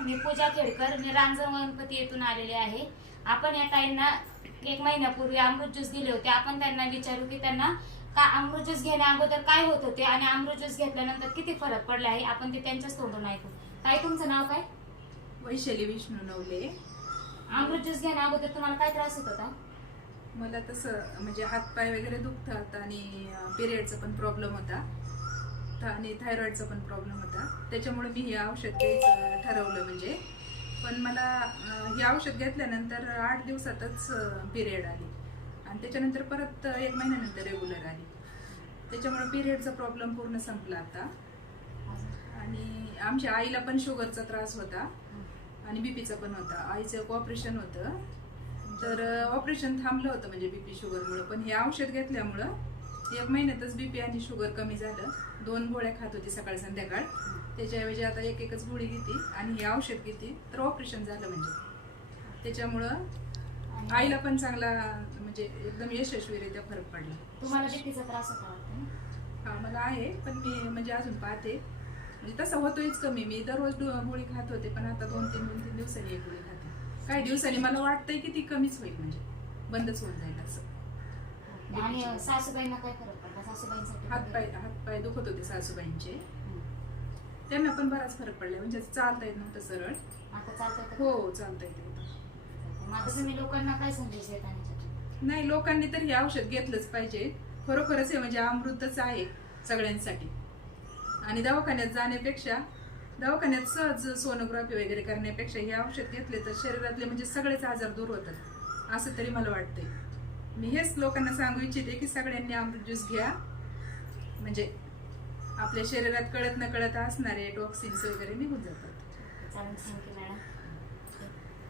मी पूजा खेडकर मी रांजण गणपती येथून आलेले आहे. आपण या ताईंना एक महिन्यापूर्वी अमृत ज्यूस दिले होते. आपण त्यांना विचारू की त्यांना का अमृत ज्यूस घेण्या अगोदर काय होत होते आणि अमृत ज्यूस घेतल्यानंतर किती फरक पडला आहे आपण ते त्यांच्याच तोंडून ऐकू. ताई तुमचं नाव काय? वैशाली विष्णू नवले. अमृत ज्यूस घेण्या अगोदर तुम्हाला काय त्रास होत होता? मला तसं म्हणजे हातपाय वगैरे दुखतात आणि पिरियडचा पण प्रॉब्लेम होता. आणि थायरॉईडचा पण प्रॉब्लेम होता. त्याच्यामुळे मी हे औषध घ्यायचं ठरवलं म्हणजे. पण मला हे औषध घेतल्यानंतर आठ दिवसातच पिरियड आली. आणि त्याच्यानंतर परत एक महिन्यानंतर रेग्युलर आली. त्याच्यामुळे पिरियडचा प्रॉब्लेम पूर्ण संपला आता. आणि आमच्या आईला पण शुगरचा त्रास होता. आणि बीपीचा पण होता. आईचं एक ऑपरेशन होतं. तर ऑपरेशन थांबलं होतं म्हणजे बीपी शुगरमुळं पण हे औषध घेतल्यामुळं एक महिन्यातच बीपी आणि शुगर कमी झालं. दोन गोळ्या खात होती सकाळ संध्याकाळ. त्याच्याऐवजी आता एक एकच गोळी घेते आणि हे औषध घेते. तर ऑपरेशन झालं म्हणजे. त्याच्यामुळं आईला पण चांगला म्हणजे एकदम यशस्वीरित्या फरक पडला. तुम्हाला बीपीचा त्रास होता? हा मला आहे पण मी म्हणजे अजून पाहते. म्हणजे तसं होतोयच कमी. मी दररोज गोळी खात होते पण आता दोन तीन दोन तीन दिवसांनी एक गोळी खाते. काही दिवसांनी मला वाटतंय की ती कमीच होईल म्हणजे. बंदच होऊन जाईल असं. आणि सासूबाईंना काय फरक पडला? सासूबाईंसाठी हातपाय हातपाय दुखत होते सासूबाईंचे. त्यांना पण बराच फरक पडला. म्हणजे चालता येत नव्हतं सरळ. आता चालतंय का? हो चालता येत होतं. आता तुम्ही लोकांना काय संदेश देता? नाही लोकांनी तर हे औषध घेतलंच पाहिजे. खरोखरच हे म्हणजे अमृतच आहे सगळ्यांसाठी. आणि दवाखान्यात जाण्यापेक्षा दवाखान्यात सहज सोनोग्राफी वगैरे करण्यापेक्षा हे औषध घेतले तर शरीरातले म्हणजे सगळेच आजार दूर होतात. असं तरी मला वाटतंय. मी हेच लोकांना सांगू इच्छिते की सगळ्यांनी अमृत ज्यूस घ्या. म्हणजे आपल्या शरीरात कळत न कळत असणारे टॉक्सिन्स वगैरे निघून जातात. चालेल थँक्यू मॅडम